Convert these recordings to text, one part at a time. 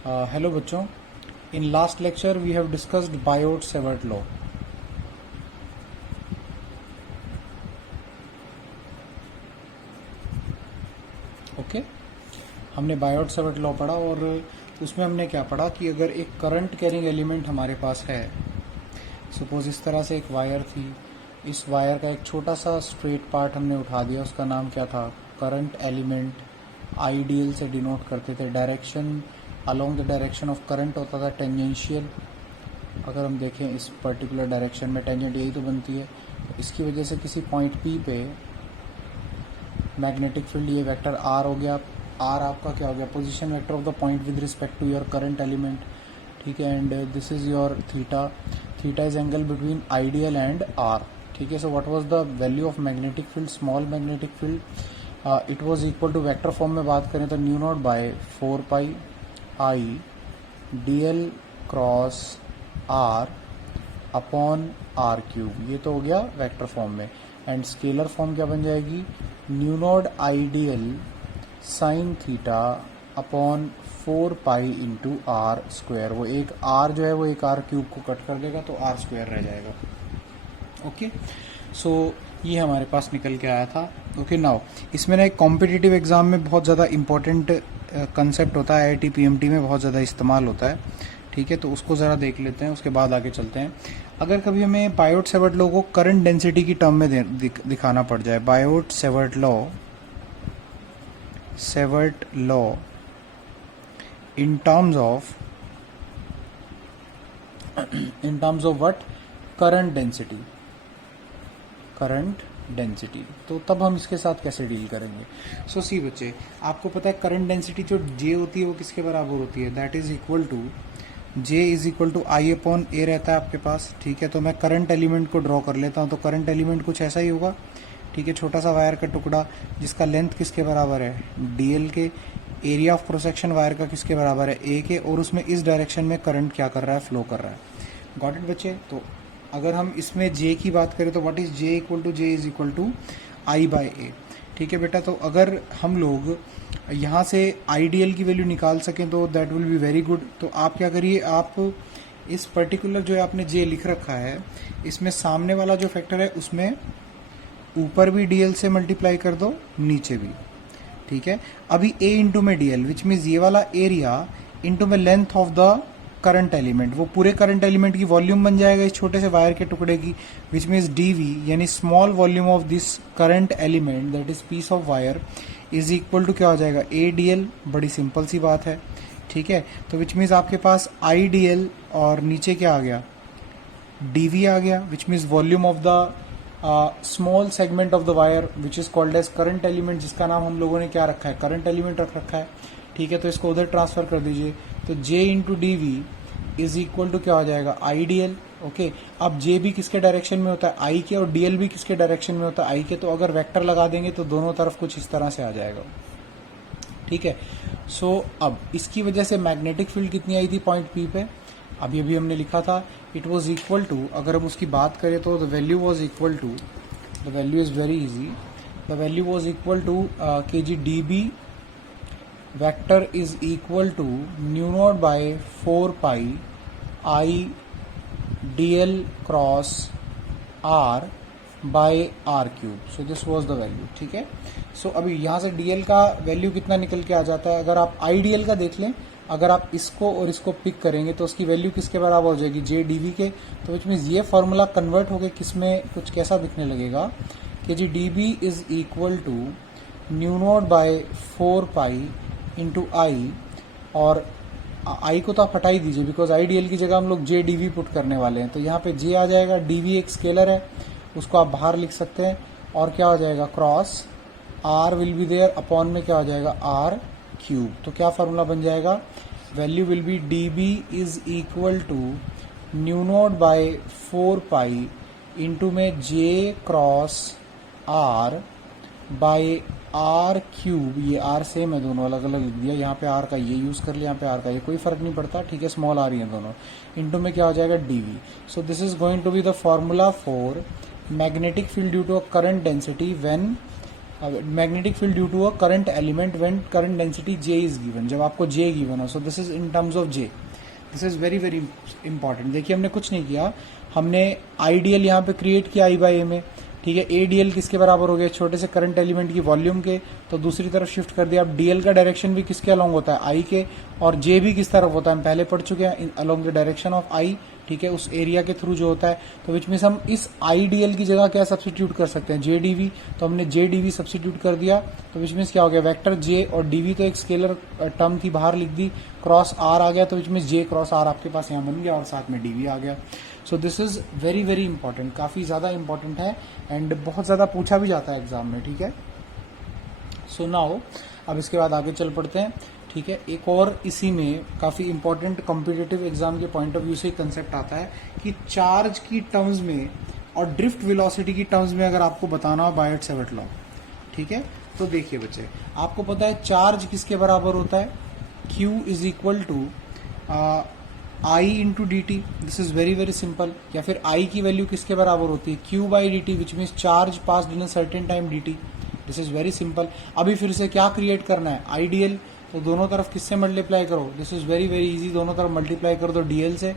Hello बच्चों, in last lecture we have discussed Biot Savart law. Okay, हमने Biot Savart law पढ़ा और उसमें हमने क्या पढ़ा कि अगर एक करंट कैरिंग एलिमेंट हमारे पास है, सपोज इस तरह से एक वायर थी, इस वायर का एक छोटा सा स्ट्रेट पार्ट हमने उठा दिया, उसका नाम क्या था, करंट एलिमेंट। आईडीएल से डिनोट करते थे, direction along the direction of current होता था टेंजेंशियल। अगर हम देखें इस पर्टिकुलर डायरेक्शन में टेंजेंट यही तो बनती है, तो इसकी वजह से किसी पॉइंट पी पे मैग्नेटिक फील्ड, ये वेक्टर आर हो गया। आर आपका क्या हो गया, position vector of the point with respect to your current element, ठीक है। And this is your theta, theta is angle between I dl and R, ठीक है। So what was the value of magnetic field, small magnetic field, it was equal to, vector form में बात करें तो mu naught by 4 pi I D L cross R upon R cube, ये तो हो गया वेक्टर फॉर्म में। And scalar form क्या बन जाएगी, mu naught I dl sine theta upon 4 pi into R square. वो एक आर जो है वो एक आर क्यूब को कट कर देगा तो आर स्क्वायर रह जाएगा। ओके, सो ये हमारे पास निकल के आया था। ओके, नाउ इसमें ना एक कॉम्पिटिटिव एग्जाम में बहुत ज़्यादा इंपॉर्टेंट कंसेप्ट होता है, आईआईटी पीएमटी में बहुत ज़्यादा इस्तेमाल होता है, ठीक है। तो उसको ज़रा देख लेते हैं, उसके बाद आगे चलते हैं। अगर कभी हमें बायोट सेवर्ट लॉ को करंट डेंसिटी की टर्म में दिखाना पड़ जाए, Biot Savart law in terms of what, current density, तो तब हम इसके साथ कैसे डील करेंगे। सो सी बच्चे, आपको पता है करंट डेंसिटी जो जे होती है वो किसके बराबर होती है, that is equal to J is equal to I upon A रहता है आपके पास, ठीक है। तो मैं करंट एलिमेंट को ड्रॉ कर लेता हूँ, तो करंट एलिमेंट कुछ ऐसा ही होगा, ठीक है। छोटा सा वायर का टुकड़ा जिसका लेंथ किसके बराबर है, डीएल के, एरिया ऑफ प्रोसेक्शन वायर का किसके बराबर है, ए के, और उसमें इस डायरेक्शन में करंट क्या कर रहा है, फ्लो कर रहा है। गॉट इट बच्चे। तो अगर हम इसमें जे की बात करें तो what is J equal to, J is equal to I by A, ठीक है बेटा। तो अगर हम लोग यहाँ से आईडीएल की वैल्यू निकाल सकें तो that will be very good. तो आप क्या करिए, आप इस पर्टिकुलर जो आपने जे लिख रखा है, इसमें सामने वाला जो फैक्टर है उसमें ऊपर भी डीएल से मल्टीप्लाई कर दो, नीचे भी, ठीक है। अभी ए इंटू में डीएल विच मीन्स ये वाला एरिया इंटू में length of the current element, वो पूरे करंट एलिमेंट की वॉल्यूम बन जाएगा इस छोटे से वायर के टुकड़े की, विच मीन्स डीवी यानी small volume of this current element that is piece of wire is equal to क्या हो जाएगा, ए डी एल। बड़ी सिंपल सी बात है, ठीक है। तो विच मीन्स आपके पास आई डी एल और नीचे क्या आ गया, डीवी आ गया, which means volume of the small segment of the wire which is called as current element, जिसका नाम हम लोगों ने क्या रखा है, करंट एलिमेंट रख रखा है, ठीक है। तो इसको उधर ट्रांसफर कर दीजिए, तो J into D V is equal to क्या हो जाएगा, आई डी एल। ओके, अब जे भी किसके डायरेक्शन में होता है, आई के, और डीएल भी किसके डायरेक्शन में होता है, आई के। तो अगर वेक्टर लगा देंगे तो दोनों तरफ कुछ इस तरह से आ जाएगा, ठीक है। सो अब इसकी वजह से मैग्नेटिक फील्ड कितनी आई थी पॉइंट पी पे, अभी अभी हमने लिखा था, इट वॉज इक्वल टू, अगर हम उसकी बात करें तो the value was equal to, the value is very easy, the value was equal to के जी D B vector is equal to mu naught by 4 pi I D L cross R by R cube. So this was the value, ठीक है। सो अभी यहाँ से DL का value कितना निकल के आ जाता है, अगर आप आई डी एल का देख लें, अगर आप इसको और इसको पिक करेंगे तो उसकी वैल्यू किसके बराबर हो जाएगी, जे डी वी के। तो विच मीन्स ये फॉर्मूला कन्वर्ट होकर किस में कुछ कैसा दिखने लगेगा कि जी D B is equal to mu naught by 4 pi into I, और आई को तो आप हटा ही दीजिए बिकॉज आई डी एल की जगह हम लोग जे डी वी पुट करने वाले हैं, तो यहाँ पे जे आ जाएगा, डी वी एक स्केलर है उसको आप बाहर लिख सकते हैं, और क्या हो जाएगा, cross R will be there, upon में क्या हो जाएगा, आर क्यूब। तो क्या फार्मूला बन जाएगा, value will be D B is equal to mu naught by 4 pi into में J cross R by R cube, ये आर सेम है, दोनों अलग अलग लिख दिया, यहाँ पे आर का ये यूज कर लिया, यहाँ पे आर का ये, कोई फर्क नहीं पड़ता, ठीक है, स्मॉल आर ही है दोनों, इंटू में क्या हो जाएगा, dV. So this is going to be the formula for magnetic field due to a current density when magnetic field due to a current element when current density J is given, जब आपको J given हो। So this is in terms of J, this is very very important. देखिए हमने कुछ नहीं किया, हमने IDL यहाँ पे क्रिएट किया आई बाई ए में, ठीक है। एडीएल किसके बराबर हो गया, छोटे से करंट एलिमेंट की वॉल्यूम के, तो दूसरी तरफ शिफ्ट कर दिया। अब डीएल का डायरेक्शन भी किसके अलोंग होता है, आई के, और जे भी किस तरफ होता है हम पहले पढ़ चुके हैं, अलोंग द डायरेक्शन ऑफ आई, ठीक है, उस एरिया के थ्रू जो होता है। तो विच मीन्स हम इस आई डीएल की जगह क्या सब्सिट्यूट कर सकते हैं, जे डीवी, तो हमने जे डीवी सब्सिट्यूट कर दिया। तो विच मीन्स क्या हो गया, वेक्टर जे और डीवी तो एक स्केलर टर्म थी, बाहर लिख दी, क्रॉस आर आ गया, तो which means J cross R आपके पास यहाँ बन गया और साथ में डीवी आ गया। सो this is very very important, काफी ज्यादा इंपॉर्टेंट है एंड बहुत ज्यादा पूछा भी जाता है एग्जाम में, ठीक है। सो नाउ अब इसके बाद आगे चल पड़ते हैं, ठीक है। एक और इसी में काफी इंपॉर्टेंट कॉम्पिटिटिव एग्जाम के पॉइंट ऑफ व्यू से कंसेप्ट आता है कि चार्ज की टर्म्स में और ड्रिफ्ट वेलोसिटी की टर्म्स में अगर आपको बताना हो बायट-सैवर्ट लॉ, ठीक है। तो देखिए बच्चे, आपको पता है चार्ज किसके बराबर होता है, Q is equal to I into D T, this is very very simple. या फिर I की वैल्यू किसके बराबर होती है, Q by D T, which means charge passed in a certain time D T, this is very simple. अभी फिर से क्या क्रिएट करना है, आईडीएल, तो दोनों तरफ किससे मल्टीप्लाई करो, this is very very easy, दोनों तरफ मल्टीप्लाई कर दो डीएल से,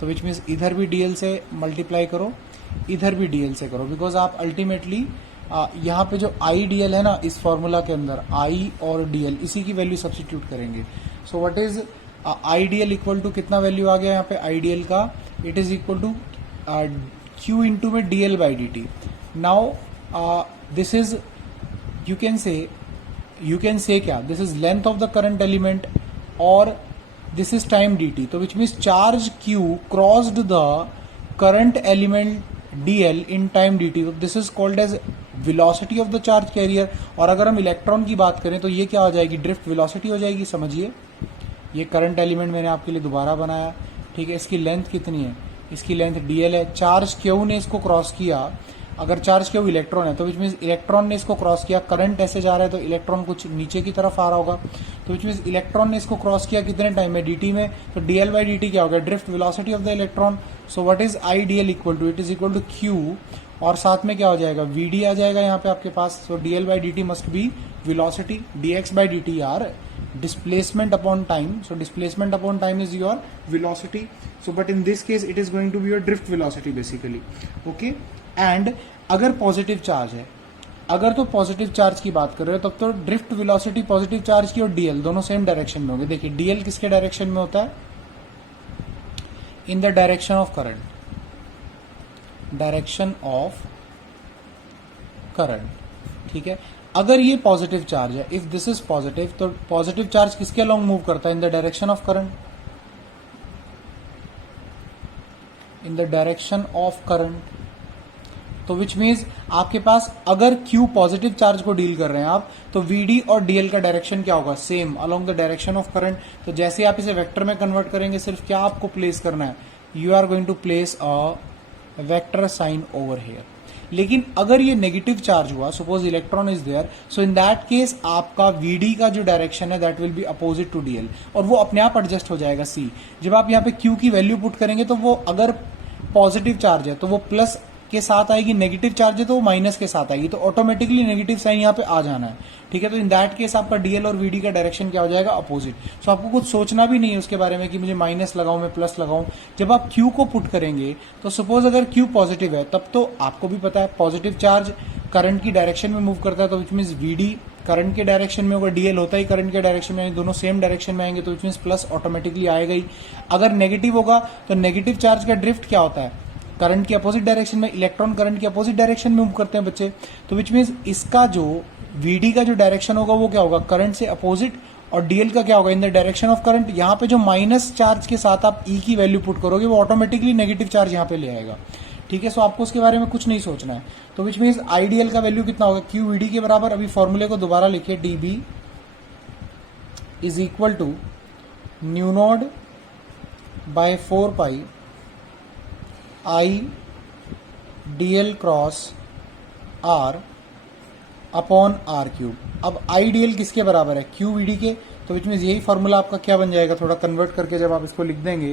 तो विच मीन्स इधर भी डीएल से मल्टीप्लाई करो, इधर भी डीएल से करो, बिकॉज आप अल्टीमेटली यहाँ पे जो आई डीएल है ना, इस फॉर्मूला के अंदर आई और डीएल इसी की वैल्यू सब्सटीट्यूट करेंगे। So what is IDL equal to, कितना वैल्यू आ गया यहाँ पे आईडीएल का, it is equal to Q into में DL by D T. Now this is you can say क्या, this is length of the current element और this is time D T, तो which means charge Q crossed the current element dl in time dt, तो this is called as velocity of the charge carrier. और अगर हम electron की बात करें तो ये क्या हो जाएगी, ड्रिफ्ट वेलोसिटी हो जाएगी। समझिए, ये करंट एलिमेंट मैंने आपके लिए दोबारा बनाया, ठीक है। इसकी लेंथ कितनी है, इसकी लेंथ dl है, चार्ज क्यू ने इसको क्रॉस किया, अगर चार्ज क्यू इलेक्ट्रॉन है तो विच मीन्स इलेक्ट्रॉन ने इसको क्रॉस किया, करंट ऐसे जा रहा है तो इलेक्ट्रॉन कुछ नीचे की तरफ आ रहा होगा, तो विच मीन्स इलेक्ट्रॉन ने इसको क्रॉस किया कितने टाइम में, dt में, तो dl बाई dt क्या हो गया, drift velocity of the electron. So what is I dl equal to, it is equal to q, और साथ में क्या हो जाएगा, vd आ जाएगा यहाँ पे आपके पास। So dl by dt must be velocity, dx by dt are displacement upon time, so displacement upon time is your velocity, so but in this case it is going to be your drift velocity basically, okay। and अगर positive charge है, अगर तो positive charge की बात कर रहे हो तब तो ड्रिफ्ट वेलोसिटी पॉजिटिव चार्ज की और डीएल दोनों सेम डायरेक्शन में होंगे। देखिए डीएल किसके डायरेक्शन में होता है, in the direction of current, direction of current, ठीक है। अगर ये पॉजिटिव चार्ज है, इफ दिस इज पॉजिटिव, तो पॉजिटिव चार्ज किसके अलोंग मूव करता है, in the direction of current, in the direction of current. तो विच मीन्स आपके पास अगर Q पॉजिटिव चार्ज को डील कर रहे हैं आप, तो VD और DL का डायरेक्शन क्या होगा, same, along the direction of current. तो जैसे आप इसे वेक्टर में कन्वर्ट करेंगे, सिर्फ क्या आपको प्लेस करना है, you are going to place a vector sign over here. लेकिन अगर ये नेगेटिव चार्ज हुआ, suppose electron is there, so in that case आपका VD का जो डायरेक्शन है that will be opposite to DL, और वो अपने आप एडजस्ट हो जाएगा C। जब आप यहाँ पे Q की वैल्यू पुट करेंगे तो वो अगर पॉजिटिव चार्ज है तो वो प्लस के साथ आएगी, नेगेटिव चार्ज है तो वो माइनस के साथ आएगी, तो ऑटोमेटिकली नेगेटिव साइन यहाँ पे आ जाना है, ठीक है। तो इन दैट केस आपका डीएल और वीडी का डायरेक्शन क्या हो जाएगा, अपोजिट। सो आपको कुछ सोचना भी नहीं है उसके बारे में कि मुझे माइनस लगाऊं, मैं प्लस लगाऊं। जब आप क्यू को पुट करेंगे तो सपोज अगर क्यू पॉजिटिव है, तब तो आपको भी पता है पॉजिटिव चार्ज करंट की डायरेक्शन में मूव करता है, तो विच मीन्स वीडी करंट के डायरेक्शन में होगा, डीएल होता ही करंट के डायरेक्शन में, दोनों सेम डायरेक्शन में आएंगे, तो विच मीन्स प्लस ऑटोमेटिकली आएगा ही। अगर नेगेटिव होगा तो नेगेटिव चार्ज का ड्रिफ्ट क्या होता है, करंट के अपोजिट डायरेक्शन में, इलेक्ट्रॉन करंट के अपोजिट डायरेक्शन में मूव करते हैं बच्चे। तो विच मीन्स इसका जो वीडी का जो डायरेक्शन होगा वो क्या होगा, करंट से अपोजिट, और डीएल का क्या होगा, in the direction of current. यहाँ पे जो माइनस चार्ज के साथ आप ई की वैल्यू पुट करोगे वो ऑटोमेटिकली नेगेटिव चार्ज यहाँ पे ले आएगा, ठीक है। सो आपको उसके बारे में कुछ नहीं सोचना है। तो विच मीन्स आईडीएल का वैल्यू कितना होगा, क्यू वीडी के बराबर। अभी फॉर्मूले को दोबारा लिखिए, dB is equal to mu naught by 4 pi I dl cross R upon R cube. अब आई डीएल किसके बराबर है, क्यू वीडी के। तो विच मीन्स यही फॉर्मूला आपका क्या बन जाएगा, थोड़ा कन्वर्ट करके जब आप इसको लिख देंगे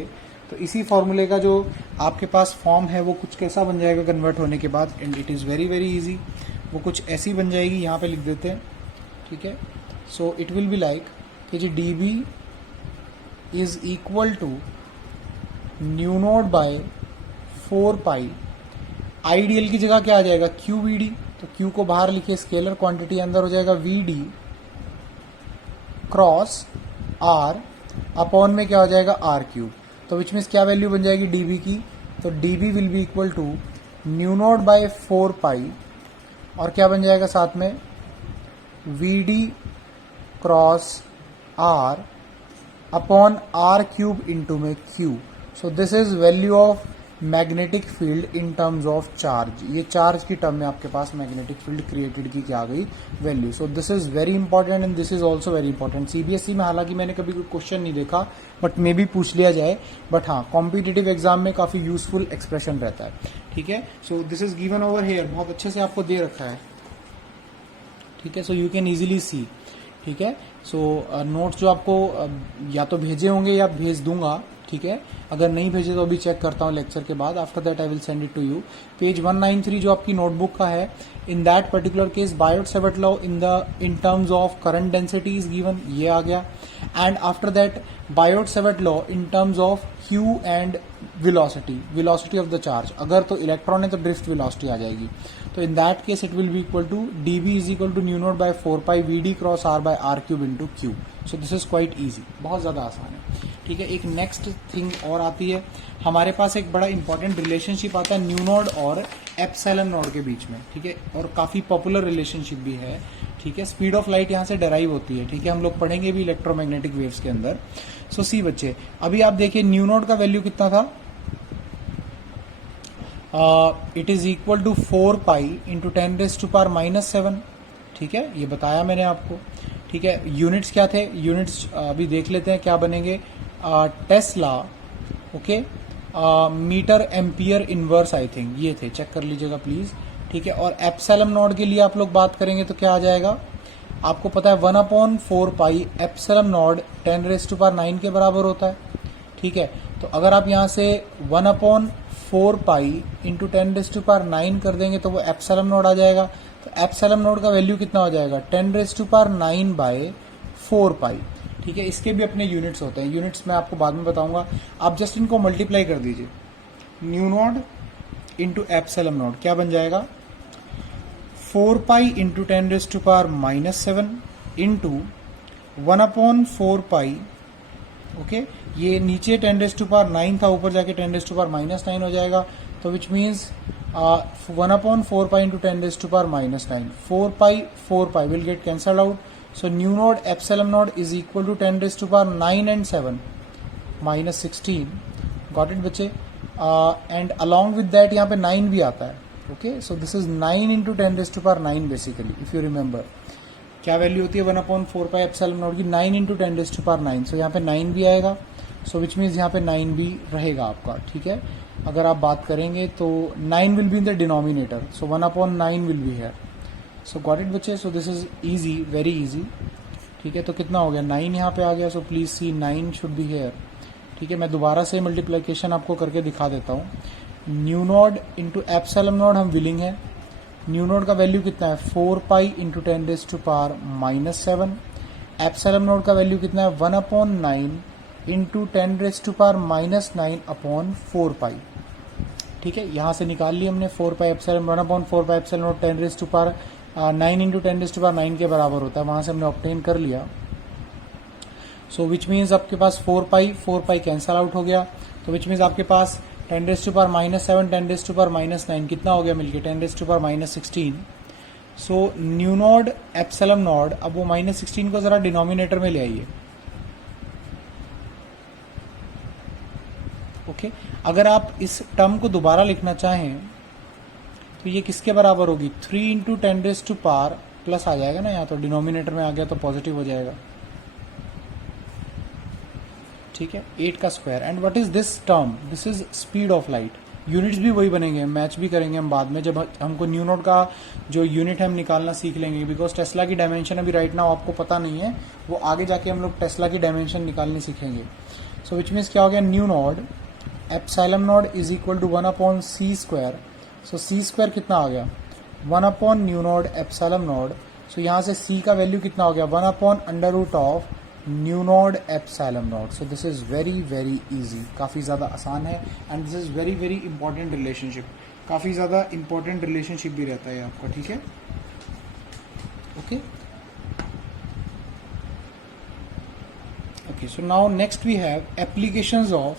तो इसी फॉर्मूले का जो आपके पास फॉर्म है वो कुछ कैसा बन जाएगा कन्वर्ट होने के बाद, and it is very very easy. वो कुछ ऐसी बन जाएगी, यहाँ पे लिख देते हैं, ठीक है। So it will be like कि जी D B is equal to mu naught by 4 pi, IDL की जगह क्या आ जाएगा, क्यू वी डी, तो क्यू को बाहर लिखे, स्केलर क्वांटिटी अंदर हो जाएगा V D cross R, upon में क्या हो जाएगा आर क्यूब, तो विच मीन्स क्या वैल्यू बन जाएगी डीबी की, तो DB will be equal to mu naught by 4 pi, और क्या बन जाएगा साथ में V D cross R upon R cube into में Q. So this is value of magnetic field in terms of charge, ये चार्ज की टर्म में आपके पास मैग्नेटिक फील्ड क्रिएटेड की क्या आ गई value. So this is very important and this is also very important. CBSE में हालांकि मैंने कभी कोई क्वेश्चन नहीं देखा, बट मे भी पूछ लिया जाए, बट हाँ कॉम्पिटिटिव एग्जाम में काफी यूजफुल एक्सप्रेशन रहता है, ठीक है। So this is given over here, बहुत अच्छे से आपको दे रखा है, ठीक है। सो यू कैन इजीली सी, ठीक है। सो नोट्स जो आपको या तो भेजे होंगे या भेज दूंगा, ठीक है। अगर नहीं भेजे तो अभी चेक करता हूँ लेक्चर के बाद, after that I will send it to you. Page 193 जो आपकी नोटबुक का है, in that particular case Biot Savart law in terms of current density is given, ये आ गया, and after that Biot Savart law in terms of Q and velocity of the charge, अगर तो electron है तो ड्रिफ्ट वेलोसिटी आ जाएगी, तो in that case it will be equal to dB is equal to mu naught by 4 pi VD cross R by R cube into Q. So this is quite easy, बहुत ज्यादा आसान है, ठीक है। एक नेक्स्ट थिंग और आती है, हमारे पास एक बड़ा इंपॉर्टेंट रिलेशनशिप आता है न्यू नोड और एप्सिलॉन नोड के बीच में, ठीक है, और काफी पॉपुलर रिलेशनशिप भी है, ठीक है। स्पीड ऑफ लाइट यहाँ से डेराइव होती है, ठीक है, हम लोग पढ़ेंगे भी इलेक्ट्रोमैग्नेटिक वेव्स के अंदर। सो सी बच्चे, अभी आप देखिए न्यू नोड का वैल्यू कितना था, it is equal to 4 pi into 10⁻⁻⁷, ठीक है, ये बताया मैंने आपको, ठीक है। यूनिट्स क्या थे, यूनिट्स अभी देख लेते हैं क्या बनेंगे, tesla, okay, metre ampere inverse, I think ये थे, चेक कर लीजिएगा प्लीज, ठीक है। और एप्सिलॉन नोड के लिए आप लोग बात करेंगे तो क्या आ जाएगा, आपको पता है 1/4 पाई एप्सिलॉन नोड 10⁻⁹ के बराबर होता है, ठीक है। तो अगर आप यहाँ से 1/4 पाई इंटू 10⁻⁹ कर देंगे तो वो एप्सिलॉन नोड आ जाएगा, तो एप्सिलॉन नोड का वैल्यू कितना हो जाएगा 10⁻⁹ बाय 4 पाई, ठीक है। इसके भी अपने यूनिट्स होते हैं, यूनिट्स मैं आपको बाद में बताऊंगा, आप जस्ट इनको मल्टीप्लाई कर दीजिए, new node into epsilon node क्या बन जाएगा 4 पाई इंटू 10⁻⁷ इंटू 1/4 पाई, ओके, ये नीचे 10⁻⁹ था, ऊपर जाके 10⁻⁻⁹ हो जाएगा, तो which means 1/4 pi into 10⁻⁹, 4 pi will get cancelled out, so mu naught epsilon naught is equal to 10⁻⁹ and 7 -16, got it बच्चे, एंड अलॉन्ग विद दैट यहाँ पे 9 भी आता है, okay. So this is 9 into 10⁻⁹ basically, if you remember क्या वैल्यू होती है 1/4 पाई एप्सिलॉन नोड की, 9 इंटू 10⁻⁹, सो यहाँ पे 9 भी आएगा, सो विच मीन्स यहाँ पे 9 भी रहेगा आपका, ठीक है। अगर आप बात करेंगे तो 9 will be in the denominator, so 1/9 will be here, so got it बच्चे। So this is easy, very easy, ठीक है। तो कितना हो गया 9 यहाँ पे आ गया, so please see 9 should be here, ठीक है। मैं दोबारा से मल्टीप्लीकेशन आपको करके दिखा देता हूँ, new node into epsilon node हम विलिंग है, न्यू नोड का वैल्यू कितना है 4 पाई इंटू 10⁻⁷, एप्सिलॉन नोड का वैल्यू कितना है 1/9 इंटू 10⁻⁻⁹ अपॉन 4 पाई, ठीक है। यहाँ से निकाल लिया हमने 4 pi epsilon, 1/4 pi epsilon node 10⁻9 into 10⁻9 के बराबर होता है, वहां से हमने ऑब्टेन कर लिया, सो विच मीन्स आपके पास 4 पाई कैंसल आउट हो गया, तो विच मीन्स आपके पास 10⁻⁷, 10⁻⁹ कितना हो गया मिलके 10⁻⁻16, सो न्यू नोड एप्सिलॉन नोड, अब वो -16 को जरा डिनोमिनेटर में ले आइए, ओके। अगर आप इस टर्म को दोबारा लिखना चाहें तो ये किसके बराबर होगी 3 इंटू 10⁻, प्लस आ जाएगा ना, यहाँ तो डिनोमिनेटर में आ गया तो पॉजिटिव हो जाएगा, ठीक है, 8 का square, and what is this term, this is speed of light, units भी वही बनेंगे, मैच भी करेंगे हम बाद में, जब हमको न्यू नोड का जो यूनिट है हम निकालना सीख लेंगे, बिकॉज टेस्ला की डायमेंशन अभी राइट नाउ आपको पता नहीं है, वो आगे जाके हम लोग टेस्ला की डायमेंशन निकालनी सीखेंगे। सो विच मीन्स क्या हो गया mu naught epsilon naught is equal to 1/c², so c² कितना आ गया 1 upon mu naught epsilon naught, so यहाँ से c का वैल्यू कितना हो गया 1 upon under root of mu naught epsilon naught. So this is very very easy, काफ़ी ज़्यादा आसान है and this is very very important relationship, काफ़ी ज़्यादा इंपॉर्टेंट रिलेशनशिप भी रहता है आपका. ठीक है, okay okay. So now next we have applications of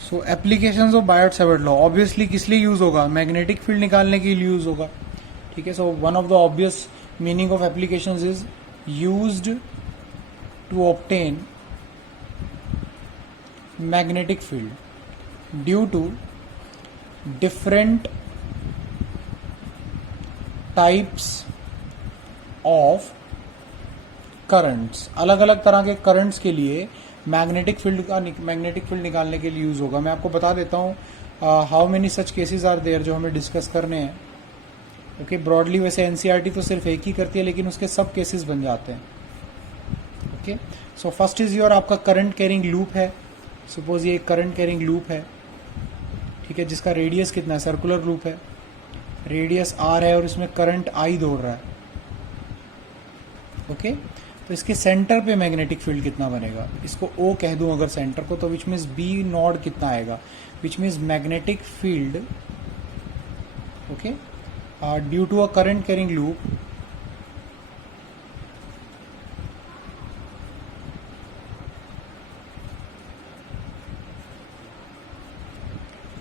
so applications of Biot Savart law. Obviously किस लिए यूज होगा, मैग्नेटिक फील्ड निकालने के लिए यूज होगा. ठीक है, so one of the obvious meaning of applications is used to obtain magnetic field due to different types of currents. अलग अलग तरह के करंट्स के लिए मैग्नेटिक फील्ड निकालने के लिए यूज होगा. मैं आपको बता देता हूँ how many such cases are there जो हमें डिस्कस करने हैं. ओके, ब्रॉडली वैसे एनसीईआरटी तो सिर्फ एक ही करती है लेकिन उसके सब केसेस बन जाते हैं. Okay, so first is your आपका करंट कैरिंग लूप है. सपोज ये एक करंट कैरिंग लूप है, ठीक है, जिसका रेडियस कितना है, सर्कुलर लूप है, रेडियस आर है और इसमें करंट आई दौड़ रहा है. ओके, तो इसके सेंटर पे मैग्नेटिक फील्ड कितना बनेगा, इसको ओ कह दूं अगर सेंटर को, तो विच मीन्स बी नॉड कितना आएगा, which means magnetic field okay due to a current carrying loop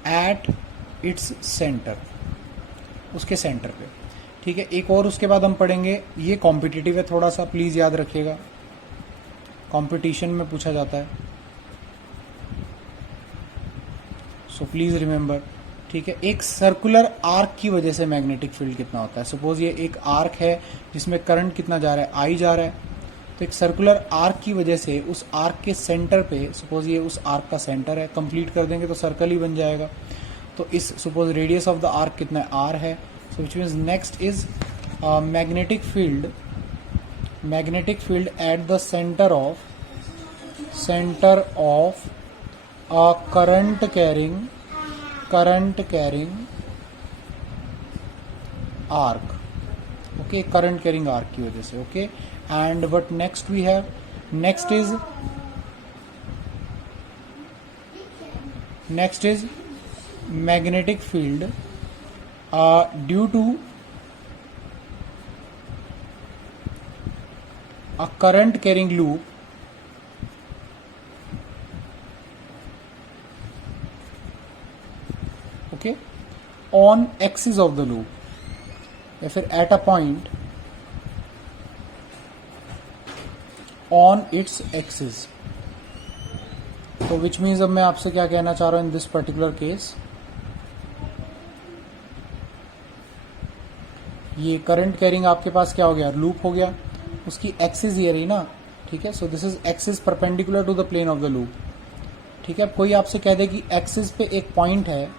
at its centre, उसके सेंटर पे. ठीक है, एक और उसके बाद हम पढ़ेंगे, ये कॉम्पिटिटिव है थोड़ा सा, प्लीज याद रखिएगा, कंपटीशन में पूछा जाता है, सो प्लीज रिमेंबर. ठीक है, एक सर्कुलर आर्क की वजह से मैग्नेटिक फील्ड कितना होता है. सपोज ये एक आर्क है जिसमें करंट कितना जा रहा है, आई जा रहा है, तो एक सर्कुलर आर्क की वजह से उस आर्क के सेंटर पे, सपोज ये उस आर्क का सेंटर है, कंप्लीट कर देंगे तो सर्कल ही बन जाएगा. तो इस suppose radius of the arc कितना है, आर है. So which means next is magnetic field at the centre of a current carrying arc. Okay, current carrying arc की वजह से. Okay, and what next we have, next is magnetic field due to a current carrying loop okay on axis of the loop, या फिर at a point on its axis. तो which means अब मैं आपसे क्या कहना चाह रहा हूं इन दिस पर्टिकुलर केस, ये करंट कैरिंग आपके पास क्या हो गया, लूप हो गया, उसकी एक्सिस ये रही ना. ठीक है, so this is axis perpendicular to the plane of the loop. ठीक है, अब कोई आपसे कह दे कि एक्सिस पे एक पॉइंट है,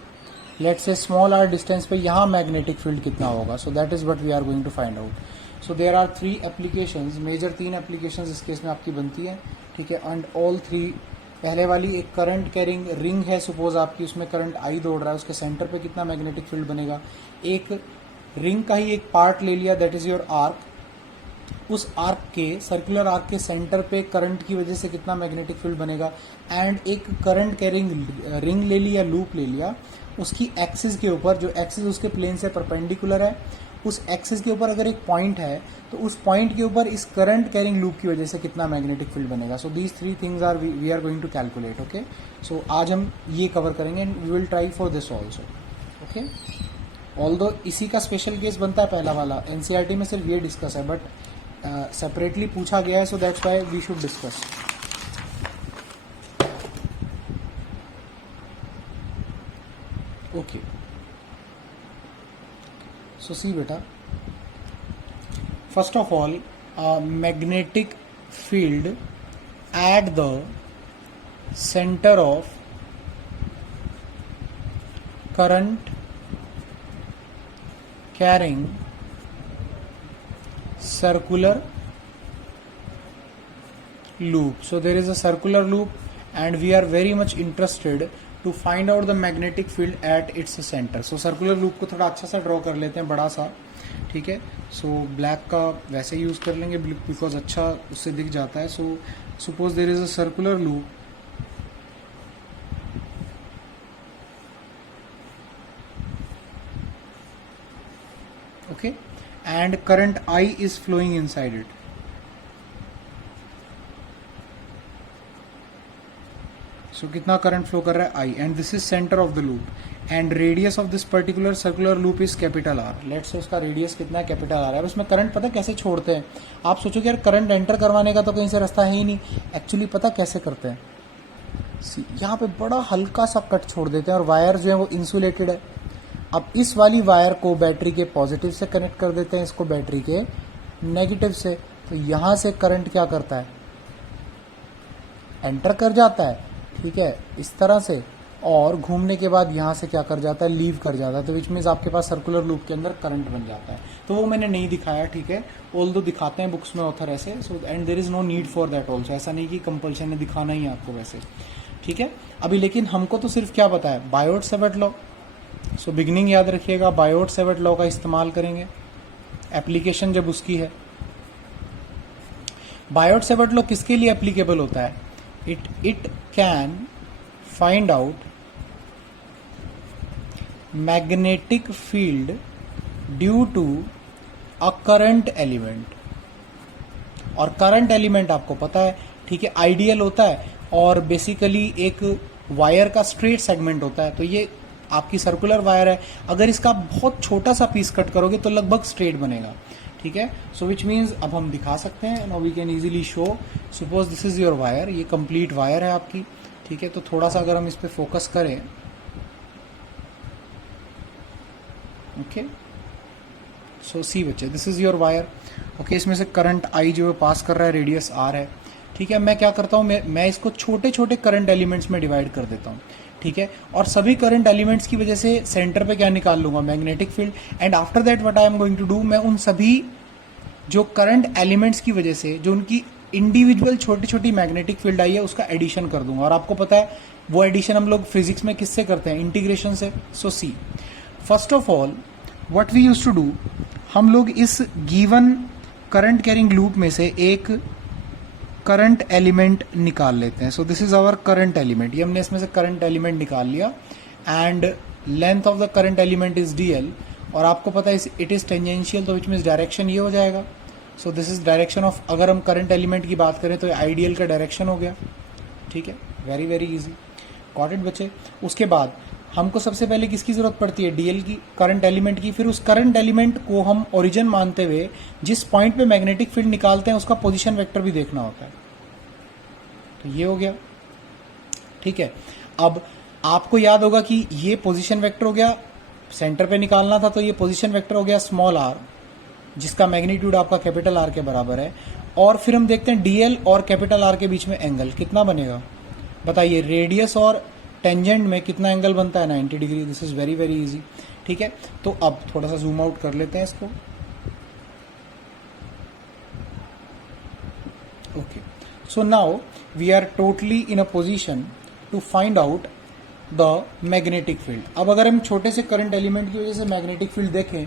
let's say small are distance पे, यहां मैग्नेटिक फील्ड कितना होगा. So that is what we are going to find out. So there are 3 applications, major 3 applications इस केस में आपकी बनती है. ठीक है, एंड ऑल 3, पहले वाली एक करंट कैरिंग रिंग है, सपोज आपकी, उसमें करंट आई दौड़ रहा है, उसके सेंटर पे कितना मैग्नेटिक फील्ड बनेगा. एक रिंग का ही एक पार्ट ले लिया, दैट इज योर आर्क, उस आर्क के, सर्कुलर आर्क के सेंटर पे करंट की वजह से कितना मैग्नेटिक फील्ड बनेगा. एंड एक करंट कैरिंग रिंग ले लिया, लूप ले लिया, उसकी एक्सिस के ऊपर, जो एक्सिस उसके प्लेन से परपेंडिकुलर है, उस एक्सिस के ऊपर अगर एक पॉइंट है, तो उस पॉइंट के ऊपर इस करंट कैरिंग लूप की वजह से कितना मैग्नेटिक फील्ड बनेगा. So these 3 things are we are going to calculate. Okay, so आज हम ये कवर करेंगे and we will try for this also. Okay, although इसी का स्पेशल केस बनता है पहला वाला, एनसीईआरटी में सिर्फ ये डिस्कस है, बट सेपरेटली पूछा गया है, so that's why we should discuss. Okay, so see beta, first of all magnetic field at the center of current carrying circular loop. So there is a circular loop and we are very much interested to find out the magnetic field at its center. So circular loop को थोड़ा अच्छा सा draw कर लेते हैं, बड़ा सा, ठीक है. सो ब्लैक का वैसे यूज कर लेंगे बिकॉज अच्छा उससे दिख जाता है. So suppose there is a circular loop. Okay, and current I is flowing inside it. So कितना करंट फ्लो कर रहा है I, and this is center of the loop, and radius of this particular circular loop is capital R. Let's say उसका radius कितना है, capital R है. उसमें current पता कैसे छोड़ते हैं? आप सोचोगे यार करंट एंटर करवाने का तो कहीं से रास्ता है ही नहीं. एक्चुअली पता कैसे करते हैं, यहाँ पे बड़ा हल्का सा कट छोड़ देते हैं और वायर जो है वो इंसुलेटेड है. अब इस वाली वायर को बैटरी के पॉजिटिव से कनेक्ट कर देते हैं, इसको बैटरी के नेगेटिव से. तो यहाँ से करंट क्या करता है, एंटर कर जाता है, ठीक है, इस तरह से, और घूमने के बाद यहाँ से क्या कर जाता है, लीव कर जाता है. तो विच मीन्स आपके पास सर्कुलर लूप के अंदर करंट बन जाता है. तो वो मैंने नहीं दिखाया, ठीक है, ऑल्दो दिखाते हैं बुक्स में ऑथर ऐसे. So and there is no need for that also. ऐसा नहीं कि कंपल्शन है दिखाना ही आपको वैसे, ठीक है. अभी लेकिन हमको तो सिर्फ क्या पता है, बायोट-सेवर्ट लॉ. सो बिगिनिंग याद रखिएगा, बायोट-सेवर्ट लॉ का इस्तेमाल करेंगे. एप्लीकेशन जब उसकी है, बायोट-सेवर्ट लॉ किसके लिए एप्लीकेबल होता है, it can find out magnetic field due to a current element. और करंट एलिमेंट आपको पता है, ठीक है, आइडियल होता है और बेसिकली एक वायर का स्ट्रेट सेगमेंट होता है. तो ये आपकी सर्कुलर वायर है, अगर इसका बहुत छोटा सा पीस कट करोगे तो लगभग स्ट्रेट बनेगा, ठीक है. सो विच मीन्स अब हम दिखा सकते हैं, now we can easily show. Suppose this is your wire, ये कंप्लीट वायर है आपकी, ठीक है. तो थोड़ा सा अगर हम इस पे फोकस करें, ओके, सो सी बच्चे, this is your wire, okay. इसमें से करंट आई जो है पास कर रहा है, रेडियस आर है, ठीक है. मैं क्या करता हूं, मैं इसको छोटे छोटे करंट एलिमेंट्स में डिवाइड कर देता हूं, ठीक है. और सभी करंट एलिमेंट्स की वजह से सेंटर पे क्या निकाल लूंगा, magnetic field. And after that what I am going to do, मैं उन सभी जो करंट एलिमेंट्स की वजह से जो उनकी इंडिविजुअल छोटी छोटी मैग्नेटिक फील्ड आई है उसका एडिशन कर दूंगा. और आपको पता है वो एडिशन हम लोग फिजिक्स में किससे करते हैं, इंटीग्रेशन से. So see, first of all what we use to do, हम लोग इस गिवन करंट कैरिंग लूप में से एक करंट एलिमेंट निकाल लेते हैं. So this is our current element. ये हमने इसमें से करंट एलिमेंट निकाल लिया and length of the current element is dl. और आपको पता है इट इज टेंजेंशियल, तो विच मीन्स डायरेक्शन ये हो जाएगा. सो दिस इज डायरेक्शन ऑफ, अगर हम करंट एलिमेंट की बात करें तो आइडियल का डायरेक्शन हो गया, ठीक है. Very very easy, got it बच्चे. उसके बाद हमको सबसे पहले किसकी जरूरत पड़ती है, डीएल की, करंट एलिमेंट की. फिर उस करंट एलिमेंट को हम ओरिजिन मानते हुए जिस पॉइंट पे मैग्नेटिक फील्ड निकालते हैं उसका पोजीशन वेक्टर भी देखना होता है. तो ये हो गया, ठीक है. अब आपको याद होगा कि ये पोजीशन वेक्टर हो गया, सेंटर पे निकालना था, तो ये पोजीशन वेक्टर हो गया स्मॉल आर, जिसका मैग्नीट्यूड आपका कैपिटल आर के बराबर है. और फिर हम देखते हैं डीएल और कैपिटल आर के बीच में एंगल कितना बनेगा, बताइए. रेडियस और टेंजेंट में कितना एंगल बनता है, 90 degree. This is very very easy, ठीक है. तो अब थोड़ा सा जूम आउट कर लेते हैं इसको, okay. So now we are totally in a position to find out the magnetic field. अब अगर हम छोटे से करंट एलिमेंट की वजह से मैग्नेटिक फील्ड देखें,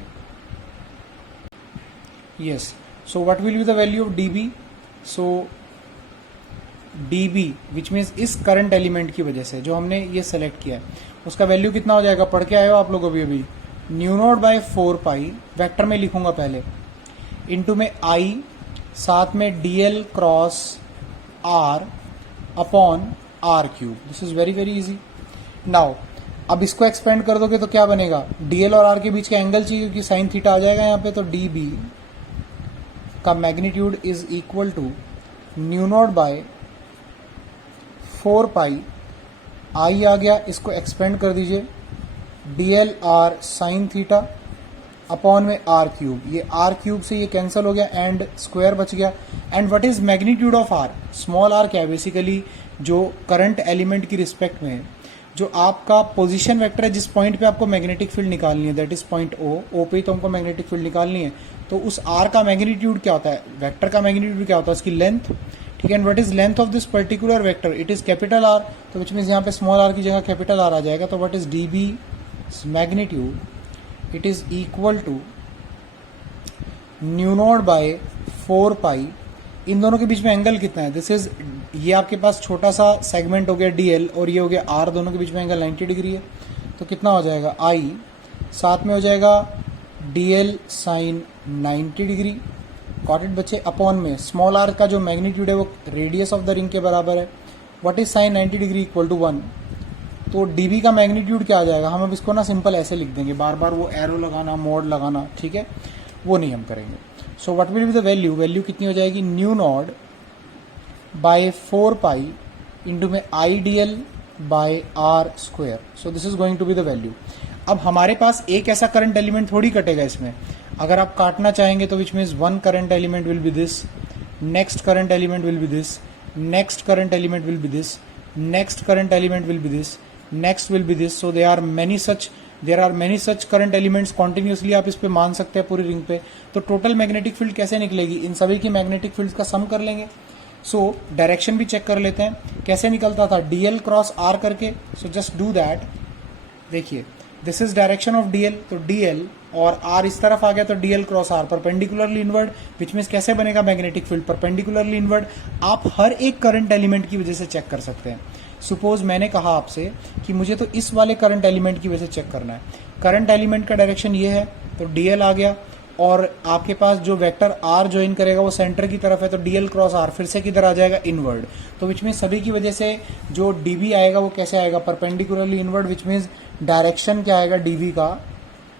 yes, so what will be the value of dB. So dB which means इस करंट एलिमेंट की वजह से जो हमने ये सेलेक्ट किया है उसका वैल्यू कितना हो जाएगा, पढ़ के आए हो आप लोग अभी न्यू नॉट बाय 4 वेक्टर में लिखूंगा पहले, इनटू में आई, साथ में dl cross R upon R cube. This is very very easy. Now अब इसको एक्सपेंड कर दोगे तो क्या बनेगा, डीएल और आर के बीच का एंगल चाहिए क्योंकि साइन थीटा आ जाएगा यहाँ पे. तो डीबी का magnitude is equal to mu naught by 4 I आ गया, इसको एक्सपेंड कर दीजिए, dl R sine theta upon में आर क्यूब. ये आर क्यूब से ये कैंसिल हो गया एंड स्क्वायर बच गया. And what is magnitude of R, small R क्या है, बेसिकली जो करंट एलिमेंट की रिस्पेक्ट में जो आपका पोजीशन वेक्टर है जिस पॉइंट पे आपको मैग्नेटिक फील्ड निकालनी है, दैट इज पॉइंट ओ पे ही तो हमको मैग्नेटिक फील्ड निकालनी है, तो उस आर का मैग्नीट्यूड क्या होता है, वेक्टर का मैग्नीट्यूड क्या होता है, उसकी लेंथ, ठीक है। And what is length of this particular vector, it is capital R, तो विच मीन्स यहाँ पे स्मॉल आर की जगह कैपिटल आर आ जाएगा, तो what is d B magnitude, it is equal to mu naught by 4 pi, इन दोनों के बीच में एंगल कितना है, दिस इज, ये आपके पास छोटा सा सेगमेंट हो गया डीएल और ये हो गया आर, दोनों के बीच में एंगल 90 डिग्री है, तो कितना हो जाएगा आई, साथ में हो जाएगा dl sine 90 degree, got it बच्चे, अपॉन में स्मॉल आर का जो मैग्नीट्यूड है वो रेडियस ऑफ द रिंग के बराबर है, what is sine 90 degree equal to 1, तो डीबी का मैग्नीट्यूड क्या आ जाएगा, हम अब इसको ना सिंपल ऐसे लिख देंगे, बार बार वो एरो लगाना मोड लगाना, ठीक है, वो नहीं हम करेंगे। So what will be the value, value कितनी हो जाएगी, mu naught by 4 pi into में I D L by are square, so this is going to be the value. अब हमारे पास एक ऐसा करंट एलिमेंट थोड़ी कटेगा इसमें, अगर आप काटना चाहेंगे तो which means one current element will be this, next current element will be this, next current element will be this, next current element will be this, next will be this, so there are many such current elements continuously आप इस पे मान सकते हैं पूरी ring पे। तो total magnetic field कैसे निकलेगी, इन सभी की मैग्नेटिक फील्ड का सम कर लेंगे। सो डायरेक्शन भी चेक कर लेते हैं कैसे निकलता था, डीएल क्रॉस आर करके, सो जस्ट डू दैट। देखिए this is direction of dl, तो डीएल और आर इस तरफ आ गया तो dl cross r perpendicularly inward, which means कैसे बनेगा मैग्नेटिक फील्ड, परपेंडिकुलरली इनवर्ड। आप हर एक करंट एलिमेंट की वजह से चेक कर सकते हैं। सपोज मैंने कहा आपसे कि मुझे तो इस वाले करंट एलिमेंट की वजह से चेक करना है, करंट एलिमेंट का डायरेक्शन ये है, तो डीएल आ गया, और आपके पास जो वेक्टर आर ज्वाइन करेगा वो सेंटर की तरफ है, तो डीएल क्रॉस आर फिर से किधर आ जाएगा, इनवर्ड। तो विच मीन्स सभी की वजह से जो डीबी आएगा वो कैसे आएगा, perpendicularly inward, which means direction क्या आएगा डीबी का,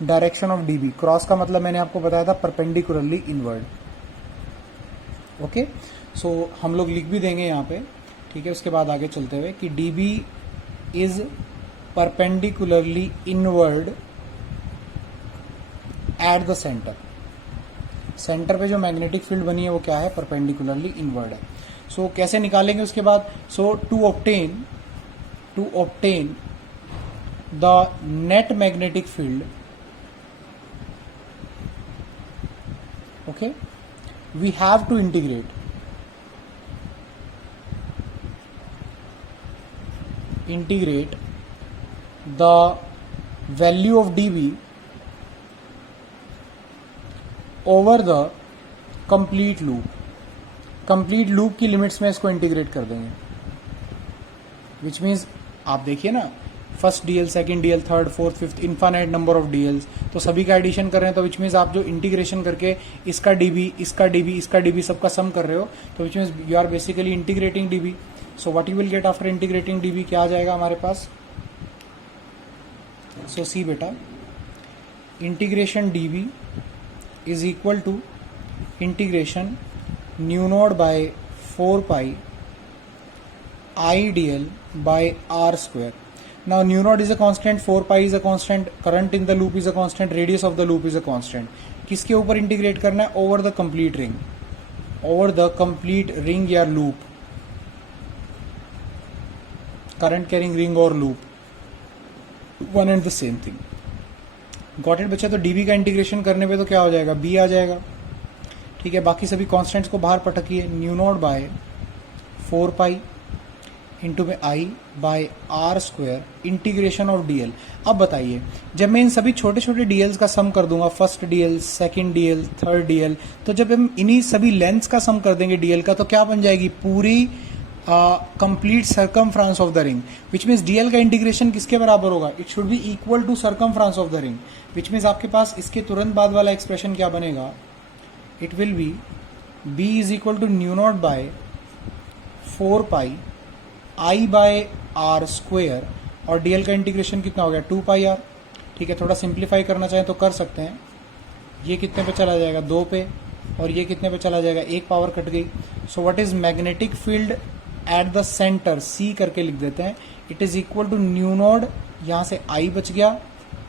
डायरेक्शन ऑफ डीबी, क्रॉस का मतलब मैंने आपको बताया था परपेंडिकुलरली इनवर्ड। ओके, सो हम लोग लिख भी देंगे यहाँ पे, ठीक है। उसके बाद आगे चलते हुए कि dB is perpendicularly inward eight the centre, centre पे जो मैग्नेटिक फील्ड बनी है वो क्या है, परपेंडिकुलरली इनवर्ड है। सो कैसे निकालेंगे उसके बाद, so to obtain the net magnetic field, okay, we have to integrate the value of dB over the complete loop की लिमिट्स में इसको इंटीग्रेट कर देंगे, विच मीन्स आप देखिए ना, first DL, second DL, third, fourth, fifth, infinite number of DLs, तो सभी का एडिशन कर रहे हैं, तो विच मीन्स आप जो इंटीग्रेशन करके इसका डीबी, इसका डीबी, इसका डीबी सबका सम कर रहे हो, तो which means you are basically integrating db. So what you will get after integrating db, क्या आ जाएगा हमारे पास, सो सी बेटा, integration db is equal to integration mu naught by 4 pi I D L by are square. Now nu naught is a constant, 4 pi is a constant, current in the loop is a constant, radius of the loop is a constant. किसके ऊपर integrate करना है, over the complete ring, over the complete ring या loop, current carrying ring और loop, one and the same thing. Got it बच्चा, तो dB का integration करने पे तो क्या हो जाएगा, बी आ जाएगा, ठीक है। बाकी सभी कॉन्स्टेंट्स को बाहर पटकिए, mu naught by 4 pi into में I by are square integration of DL. अब बताइए, जब मैं इन सभी छोटे छोटे डीएल्स का सम कर दूंगा, first DL, second DL, third DL, तो जब हम इन्हीं सभी लेंथ्स का सम कर देंगे डीएल का, तो क्या बन जाएगी, पूरी complete circumference of the ring, which means dl का इंटीग्रेशन किसके बराबर होगा, it should be equal to circumference of the ring, which means आपके पास इसके तुरंत बाद वाला एक्सप्रेशन क्या बनेगा, it will be B is equal to mu naught by 4 pi I by r square, और डीएल का इंटीग्रेशन कितना हो गया, 2 पाई आर, ठीक है। थोड़ा सिंप्लीफाई करना चाहें तो कर सकते हैं, ये कितने पे चला जाएगा, 2 पे, और ये कितने पे चला जाएगा, 1 पावर कट गई। So what is magnetic field at the centre, C करके लिख देते हैं, it is equal to mu naught, यहाँ से आई बच गया,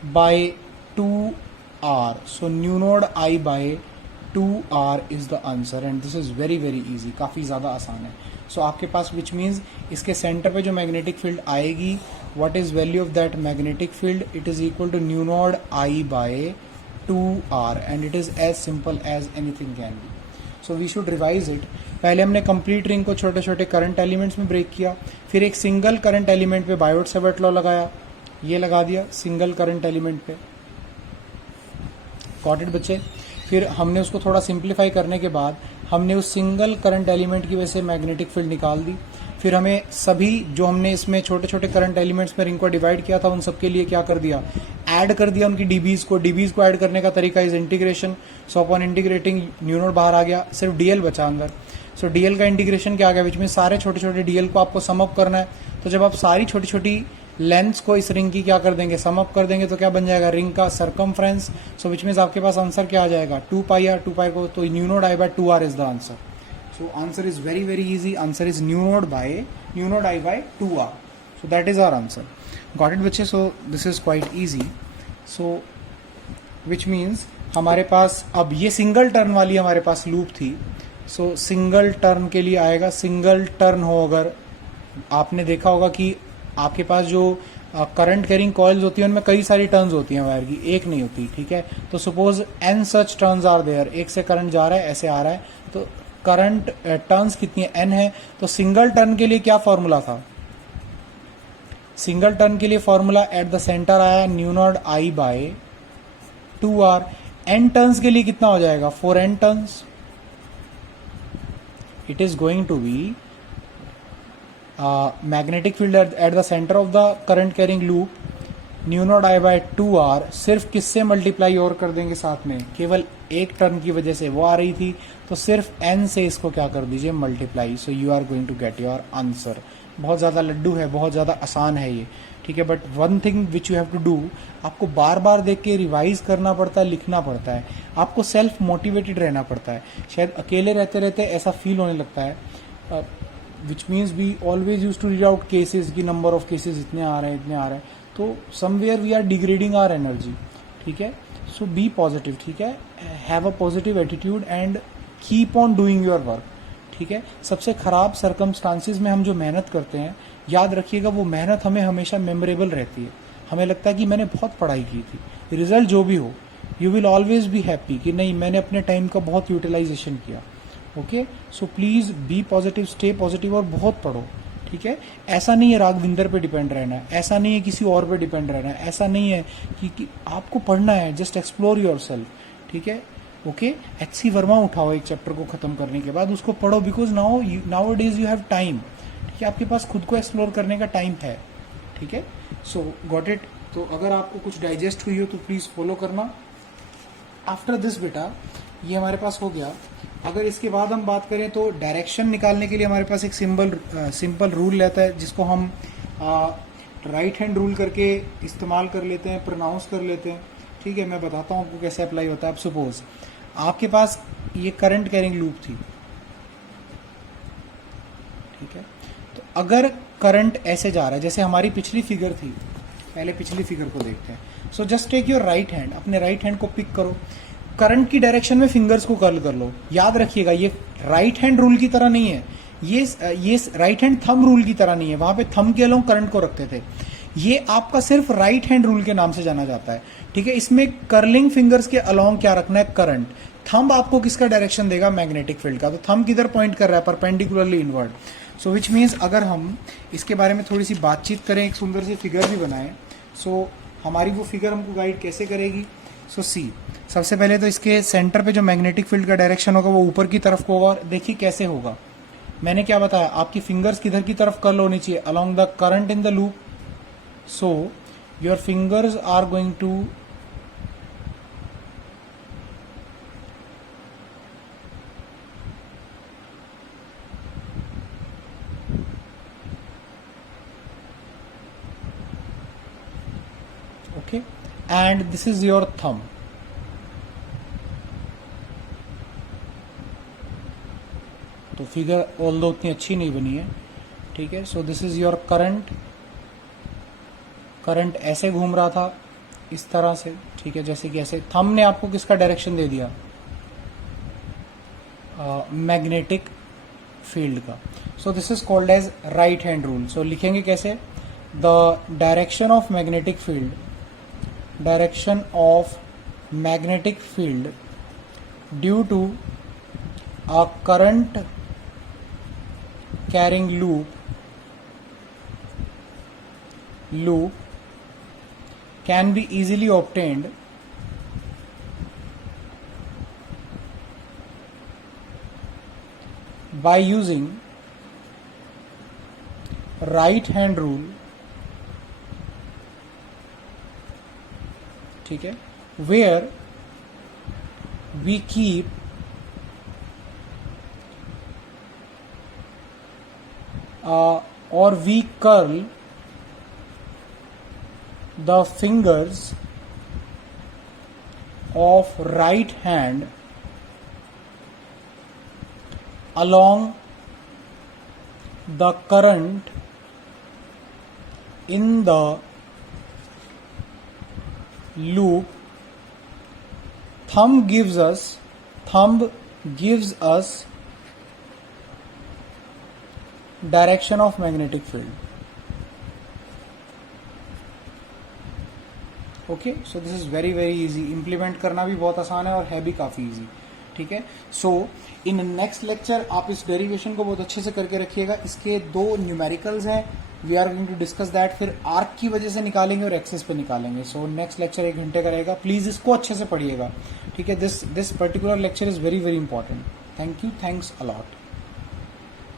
by 2 R, so mu naught I by 2 R is the answer, and this is very very easy, काफ़ी ज़्यादा आसान है। सो आपके पास विच मीन्स इसके सेंटर पे जो मैग्नेटिक फील्ड आएगी what is value of that magnetic field? It is equal to nu node I by 2r and it is as simple as anything can be. So we should revise it. पहले हमने complete ring को छोटे छोटे current elements में break किया, फिर एक single current element पे बायोट-सावर्ट लॉ लगाया, ये लगा दिया सिंगल करंट एलिमेंट पे. गॉट इट बच्चे? फिर हमने उसको थोड़ा सिंप्लीफाई करने के बाद हमने उस सिंगल करंट एलिमेंट की वजह से मैग्नेटिक फील्ड निकाल दी. फिर हमें सभी जो हमने इसमें छोटे छोटे करंट एलिमेंट्स में रिंग को डिवाइड किया था उन सबके लिए क्या कर दिया, ऐड कर दिया उनकी डीबीज को ऐड करने का तरीका is integration. So upon integrating new node बाहर आ गया, सिर्फ डीएल बचा अंदर. सो डीएल का इंटीग्रेशन क्या आ गया, विच में सारे छोटे छोटे डीएल को आपको सम अप करना है. तो जब आप सारी छोटी छोटी लेंथ्स को इस रिंग की क्या कर देंगे, सम अप कर देंगे, तो क्या बन जाएगा, रिंग का सरकमफ्रेंस. सो विच मीन्स आपके पास आंसर क्या आ जाएगा, 2 को, तो mu naught I by 2r is the answer. So answer is very very easy. Answer is nu node I by 2r. So that is our answer. Got it बच्चे? So this is quite easy. So which means हमारे पास अब ये single turn वाली हमारे पास loop थी. So single turn के लिए आएगा, सिंगल टर्न हो, अगर आपने देखा होगा कि आपके पास जो करंट कैरिंग कॉइल्स होती है उनमें कई सारी टर्न्स होती हैं वायर की, एक नहीं होती. ठीक है, तो suppose n such turns are there, एक से करंट जा रहा है, ऐसे आ रहा है, तो करंट टर्न्स कितनी है, n है. तो सिंगल टर्न के लिए क्या फॉर्मूला था, सिंगल टर्न के लिए फॉर्मूला एट द सेंटर आया mu naught I by 2r. n turns के लिए कितना हो जाएगा, 4n turns. It is going to be magnetic field at the centre of the current carrying loop mu naught I by 2r. सिर्फ किससे multiply और कर देंगे साथ में, केवल एक टर्न की वजह से वो आ रही थी, तो सिर्फ n से इसको क्या कर दीजिए, multiply. So you are going to get your answer. बहुत ज़्यादा लड्डू है, बहुत ज़्यादा आसान है ये. ठीक है, but one thing which you have to do, आपको बार बार देख के रिवाइज करना पड़ता है, लिखना पड़ता है, आपको सेल्फ मोटिवेटेड रहना पड़ता है. शायद अकेले रहते रहते ऐसा फील होने लगता है, which means we always use to read out cases की नंबर ऑफ केसेज इतने आ रहे हैं, तो somewhere we are degrading our energy. ठीक है, सो बी पॉजिटिव. ठीक है, have a positive attitude and keep on doing your work. ठीक है, सबसे खराब सर्कमस्टांसिस में हम जो मेहनत करते हैं, याद रखिएगा वो मेहनत हमें हमेशा मेमोरेबल रहती है. हमें लगता है कि मैंने बहुत पढ़ाई की थी, रिजल्ट जो भी हो, you will always be happy कि नहीं मैंने अपने टाइम का बहुत यूटिलाइजेशन किया. Okay, so please be positive, stay positive और बहुत पढ़ो. ठीक है, ऐसा नहीं है राघविंदर पे डिपेंड रहना है, ऐसा नहीं है किसी और पे डिपेंड रहना है, ऐसा नहीं है कि आपको पढ़ना है, जस्ट एक्सप्लोर योर सेल्फ. ठीक है, ओके. HC वर्मा उठाओ एक चैप्टर को खत्म करने के बाद, उसको पढ़ो, because now days you have time. ठीक है, आपके पास खुद को एक्सप्लोर करने का टाइम है. ठीक है, सो गॉट इट. तो अगर आपको कुछ डाइजेस्ट हुई हो तो प्लीज फॉलो करना. आफ्टर दिस बेटा ये हमारे पास हो गया. अगर इसके बाद हम बात करें तो डायरेक्शन निकालने के लिए हमारे पास एक सिंपल रूल रहता है, जिसको हम राइट हैंड रूल करके इस्तेमाल कर लेते हैं, प्रोनाउंस कर लेते हैं. ठीक है, मैं बताता हूँ आपको कैसे अप्लाई होता है. अब सपोज आपके पास ये करंट कैरिंग लूप थी. ठीक है, तो अगर करंट ऐसे जा रहा है जैसे हमारी पिछली फिगर थी, पहले पिछली फिगर को देखते हैं. So just take your right hand, अपने राइट हैंड को पिक करो, करंट की डायरेक्शन में फिंगर्स को कर्ल कर लो. याद रखिएगा ये राइट हैंड रूल की तरह नहीं है, ये राइट हैंड थंब रूल की तरह नहीं है. वहां पे थंब के अलोंग करंट को रखते थे, ये आपका सिर्फ राइट हैंड रूल के नाम से जाना जाता है. ठीक है, इसमें कर्लिंग फिंगर्स के अलोंग क्या रखना है, करंट. थंब आपको किसका डायरेक्शन देगा, मैग्नेटिक फील्ड का. तो थंब किधर पॉइंट कर रहा है, perpendicularly inward. So which means अगर हम इसके बारे में थोड़ी सी बातचीत करें, एक सुंदर सी फिगर भी बनाएं, सो हमारी वो फिगर हमको गाइड कैसे करेगी. सो सी, सबसे पहले तो इसके सेंटर पे जो मैग्नेटिक फील्ड का डायरेक्शन होगा वो ऊपर की तरफ को होगा. देखिए कैसे होगा, मैंने क्या बताया, आपकी फिंगर्स किधर की तरफ कर्ल होनी चाहिए, along the current in the loop. So your fingers are going to okay, and this is your thumb. तो फिगर ऑल्दो उतनी अच्छी नहीं बनी है. ठीक है, so this is your current. Current ऐसे घूम रहा था इस तरह से. ठीक है, जैसे कि ऐसे. थंब ने आपको किसका डायरेक्शन दे दिया, मैग्नेटिक फील्ड का. So this is called as right hand rule. So लिखेंगे कैसे, the direction of magnetic field due to a current carrying loop can be easily obtained by using right hand rule, ठीक है, where we keep or we curl the fingers of right hand along the current in the loop. Thumb gives us direction of magnetic field. Okay, so this is very very easy, implement करना भी बहुत आसान है और है भी काफी easy, ठीक है। सो इन नेक्स्ट लेक्चर आप इस डेरिवेशन को बहुत अच्छे से करके रखिएगा। इसके 2 न्यूमेरिकल्स हैं, we are going to discuss that, फिर आर्क की वजह से निकालेंगे और एक्सिस पे निकालेंगे। सो नेक्स्ट लेक्चर 1 घंटे का रहेगा, प्लीज इसको अच्छे से पढ़िएगा, ठीक है। This particular lecture is very very important. Thank you, thanks a lot.